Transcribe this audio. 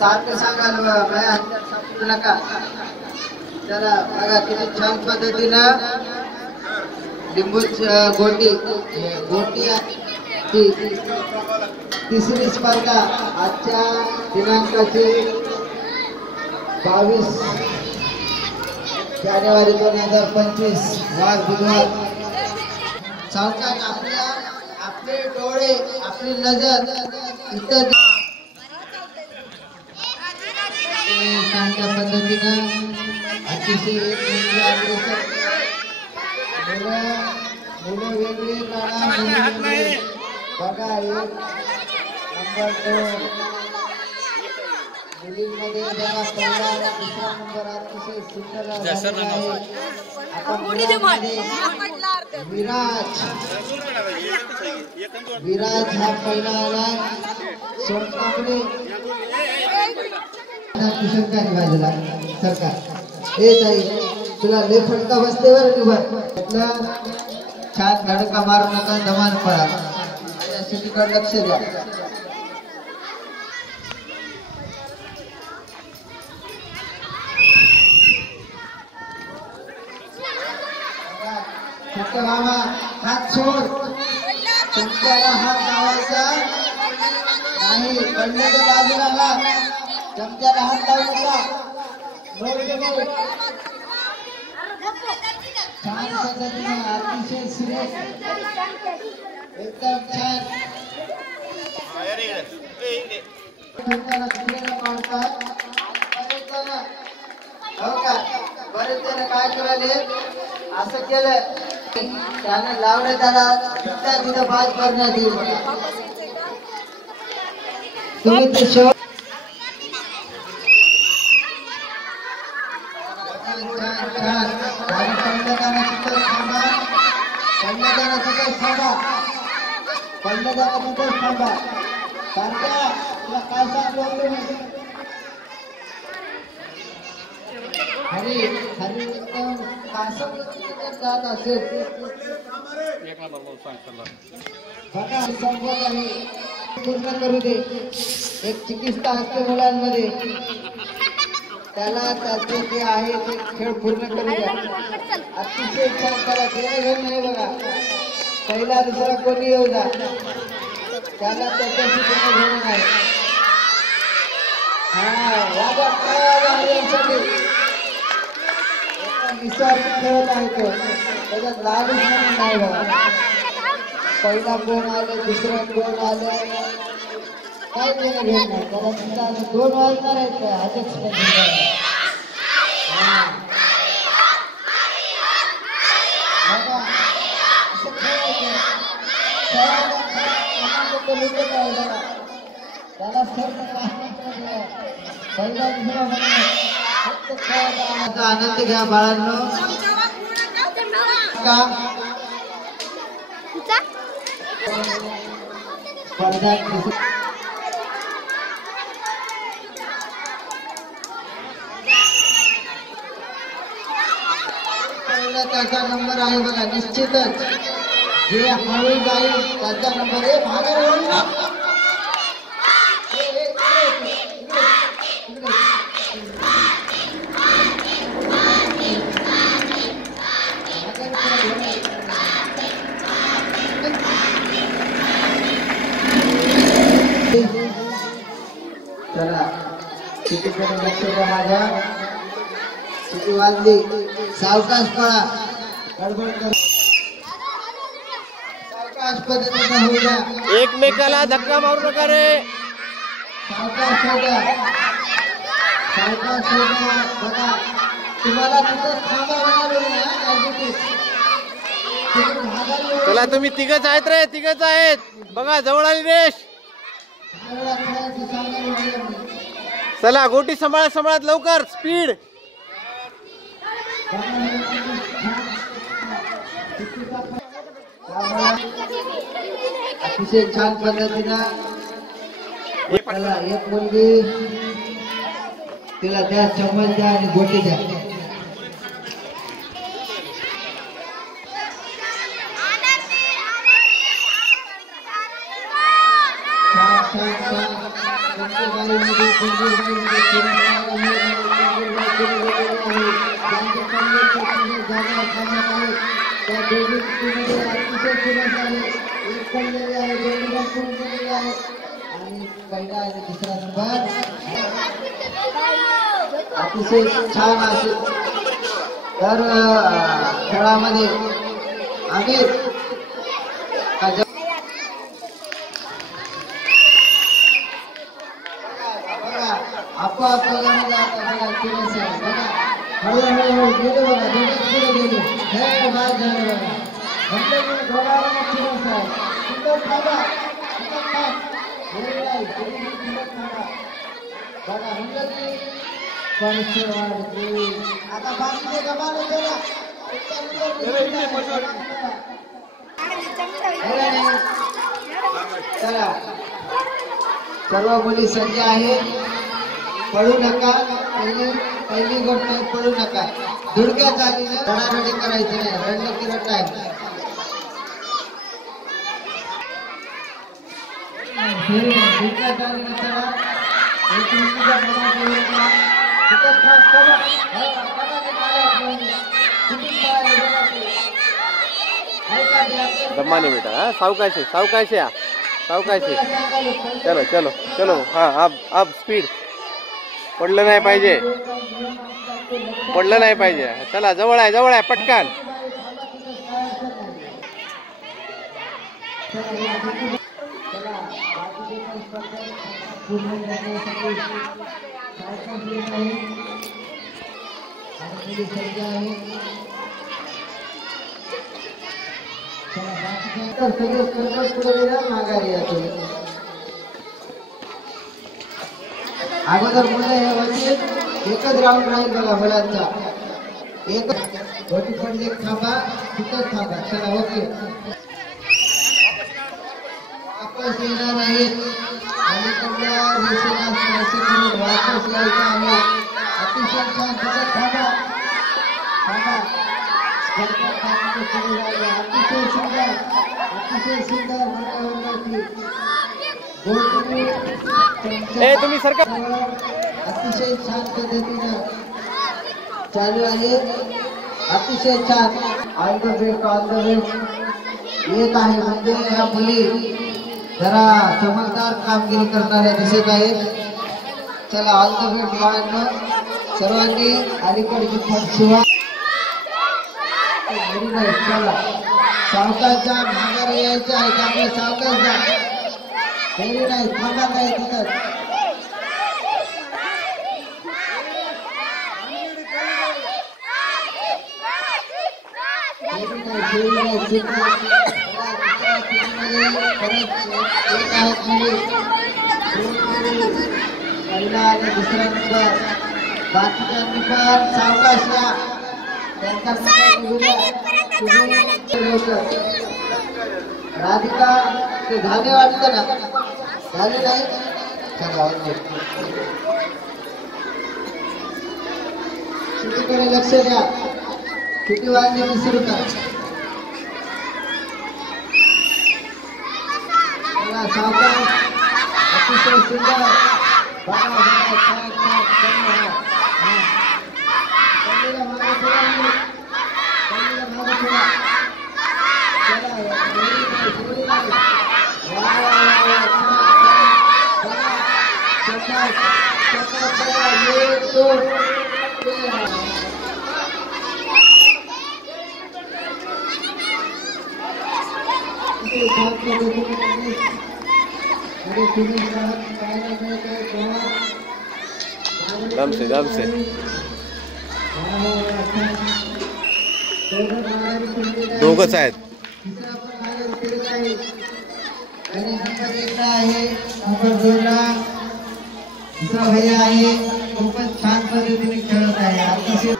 सारखं सांगाल माझ्या हातात सापडू नका. जरा बघा किती छान पद्धतीनं लिंबू गोटी तिसरी स्पर्धा आजच्या दिनांकाची 22 जानेवारी 2025 वार बुधवार. सावकाश आपले डोळे आपली नजर इतर चांगल्या पद्धतीनं अतिशय मुलं वेगळी काढा बघा. एक नंबर 2 मुलींमध्ये बघा पहिला दुसरा नंबर अतिशय सुंदर विराज हा पहिला आला. सोनकांबळे सरकारी बाजूला सरकार हे ताई तुला लय फटका बसते बरं निभर छान धडका मारू नका धमान पडा. माझ्या शेतीकडे लक्ष द्या. छोटे मामा हात सोड. तुमच्याला हात लावायचा नाही. पडल्याच्या बाजूला हा चमच्याला हात लावू नका. छान पद्धतीने अतिशय सिरियस एकदम छान बरेच जण काय करायले असं केलं त्यानं लावलं त्याला तिथं बाद करण्यात येईल. तुम्ही ते शेवट पूर्ण करू दे. एक चिकित्सा असते मुलांमध्ये त्याला त्याचे जे आहे ते खेळ पूर्ण करू द्या. अतिशय छान करा. घेऊन नाही बघा पहिला दुसरा कोणी येऊ द्या त्याला त्याच्याशी कोणी घेऊन नाही. निस्वार्थ खेळत आहे तो त्याच्यात लालच नाही बघा. पहिला कोण आले दुसरा कोण आले काय घेणं घेत नाही त्याला. तुमचा 2 वाजणार आहेत का आजच त्याला पहिला दुसरा आनंद घ्या बाळांनो. स्पर्धा त्याचा नंबर आहे बघा. निश्चितच जे हळू जाईल त्याचा नंबर आहे. मागे चला तिकडे लक्ष द्या. माझ्या किती वाजली. सावकाश पळा. गडबड कर. सावकाश पद्धतीने होऊ द्या. एकमेकाला धक्का मारू नका रे. सावकाश होऊ द्या. सावकाश होऊ द्या. बघा तुम्हाला तिथं थांबावं लागेल. चला तुम्ही तिघच आहेत रे. तिघच आहेत बघा जवळ आली रेष. चला गोटी सांभाळत लवकर स्पीड. अतिशय छान पद्धतीनं एक मुलगी तिला द्या चम्मच द्या आणि गोटी द्या. छान छान छान वाक्यबाईमध्ये संजयबाईमध्ये ज्यांचे पल्ले जागा खाण्यात आहेत त्या दोघी टीममध्ये अतिशय सुरस आहे. एक पडलेले आहे, दोन्ही रन करून गेलेले आहेत आणि पहिला आणि दुसरा नंबर अतिशय छान असे. तर खेळामध्ये आमिर आपोआप हळूहळू गेले बघा, दोघेच पुढे गेले. हे बाद झालं बघा. आता बाकीचे गमावले गेला. चला सर्व मुली सज्ज आहे. पळू नका. पहिली गोष्ट पळू नका. धुडक्या चालीनं रडारडी करायची नाही. रडलं की रड नाही. धुडक्या चालीनं चला. एकमेकीच्या मनात येऊ नका. तिथं थांब. दम्माने बेटा, हाँ सावकाश सावकाश सावकाश. चलो चलो चलो. हाँ अब स्पीड. पडलं नाही पाहिजे. पडलं नाही पाहिजे. चला जवळ आहे पटकन. अगोदर मुलं हे होते. एकच राऊंड राहील बघा मुलांचा. एक गोटी पडली थांबा. तिथंच थांबा. चला ओके. वापस येणार नाहीत. अलीकडल्या दिशेला स्पर्श करून वापस यायचं आहे. अतिशय छान. तिथं थांबा. अतिशय सुंदर. अतिशय सुंदर. तुम्ही सरका. अतिशय छान पद्धतीनं चालू आहे. अतिशय छान. ऑल द बेस्ट येत आहे. म्हणजे ह्या मुली जरा चमकदार कामगिरी करणाऱ्या दिसत आहेत. चला ऑल द बेस्ट बाळांनो. सर्वांनी अलीकडची फट शिवा. चला सावकाश जा. माघारी यायचं आहे त्यामुळे सावकाश जा. Very nice. थांबा नाही तिथं. पहिला आणि दुसरा नंबर. बाकीच्यांनी पण सावकाश या. त्यांचा राधिका ते झाले वाटतं ना. झाले नाही. शेतीकडे लक्ष द्या. किती वाजले विसरू नका. सावकाश. अतिशय सुंदर. दम से दोघंच आहेत. नंबर 1 आहे. नंबर 2 ला दुसरा भैया आहे. खूपच छान पद्धतीने खेळत आहे.